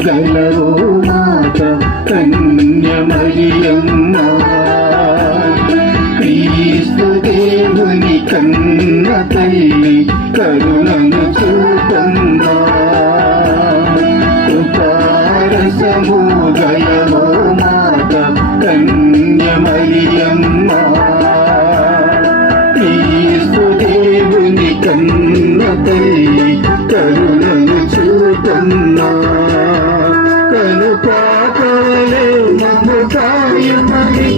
గలవో మాత కన్యమరియమ్మ క్రీస్తు దేవుని కన్న తల్లి కరుణను చూపమ్మా కృపారసము గలవో మాత కన్యమరియమ్మ క్రీస్తు దేవుని కన్న తల్లి కరుణను చూపమ్మా కను పాపలే మమతాయమని